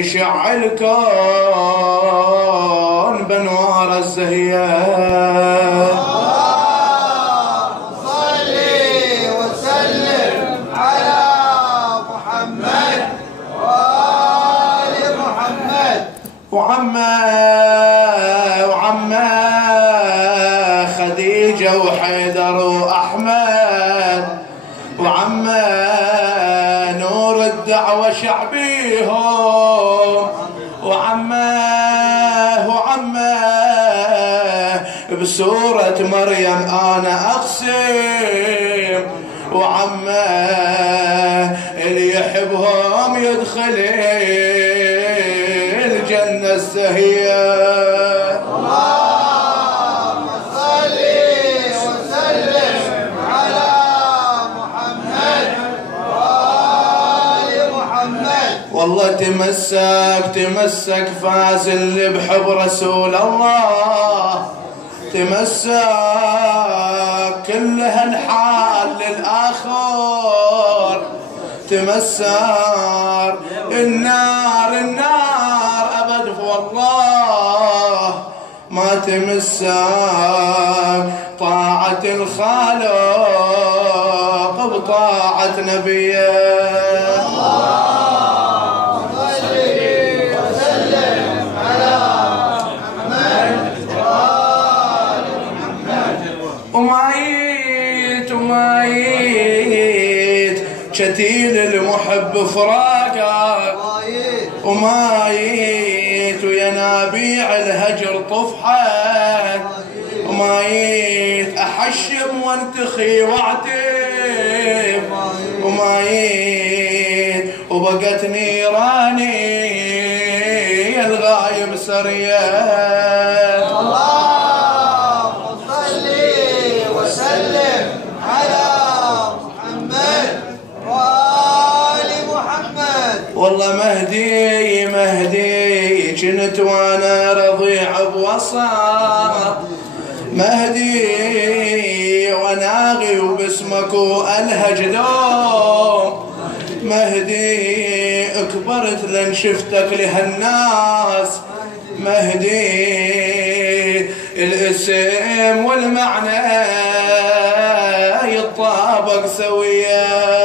يشع الكون بانوار الزهيان. صلي وسلم على محمد وآل محمد. وعمه خديجة وحيدر وأحمد، وعمه نور الدعوة شعبيهم، وعمه بسورة مريم أنا أقسم، وعمه اللي يحبهم يدخل الجنة السهية. اللهم صل وسلم على محمد وآل محمد. والله تمسك فاز اللي بحب رسول الله، تمسك كلها انحال للآخر، تمسك النار أبد والله ما تمسك طاعة الخالق بطاعة نبيه. ومايت شتيل المحب فراقك، ومايت وينابيع الهجر طفحك، ومايت أحشم وانتخي واعتب، ومايت وبقت نيراني الغايب سريان. والله مهدي جنت وانا رضيع بوسط، مهدي وناغي وباسمك والهج دوم، مهدي اكبرت لن شفتك لهالناس، مهدي الاسم والمعنى يطابق سويا.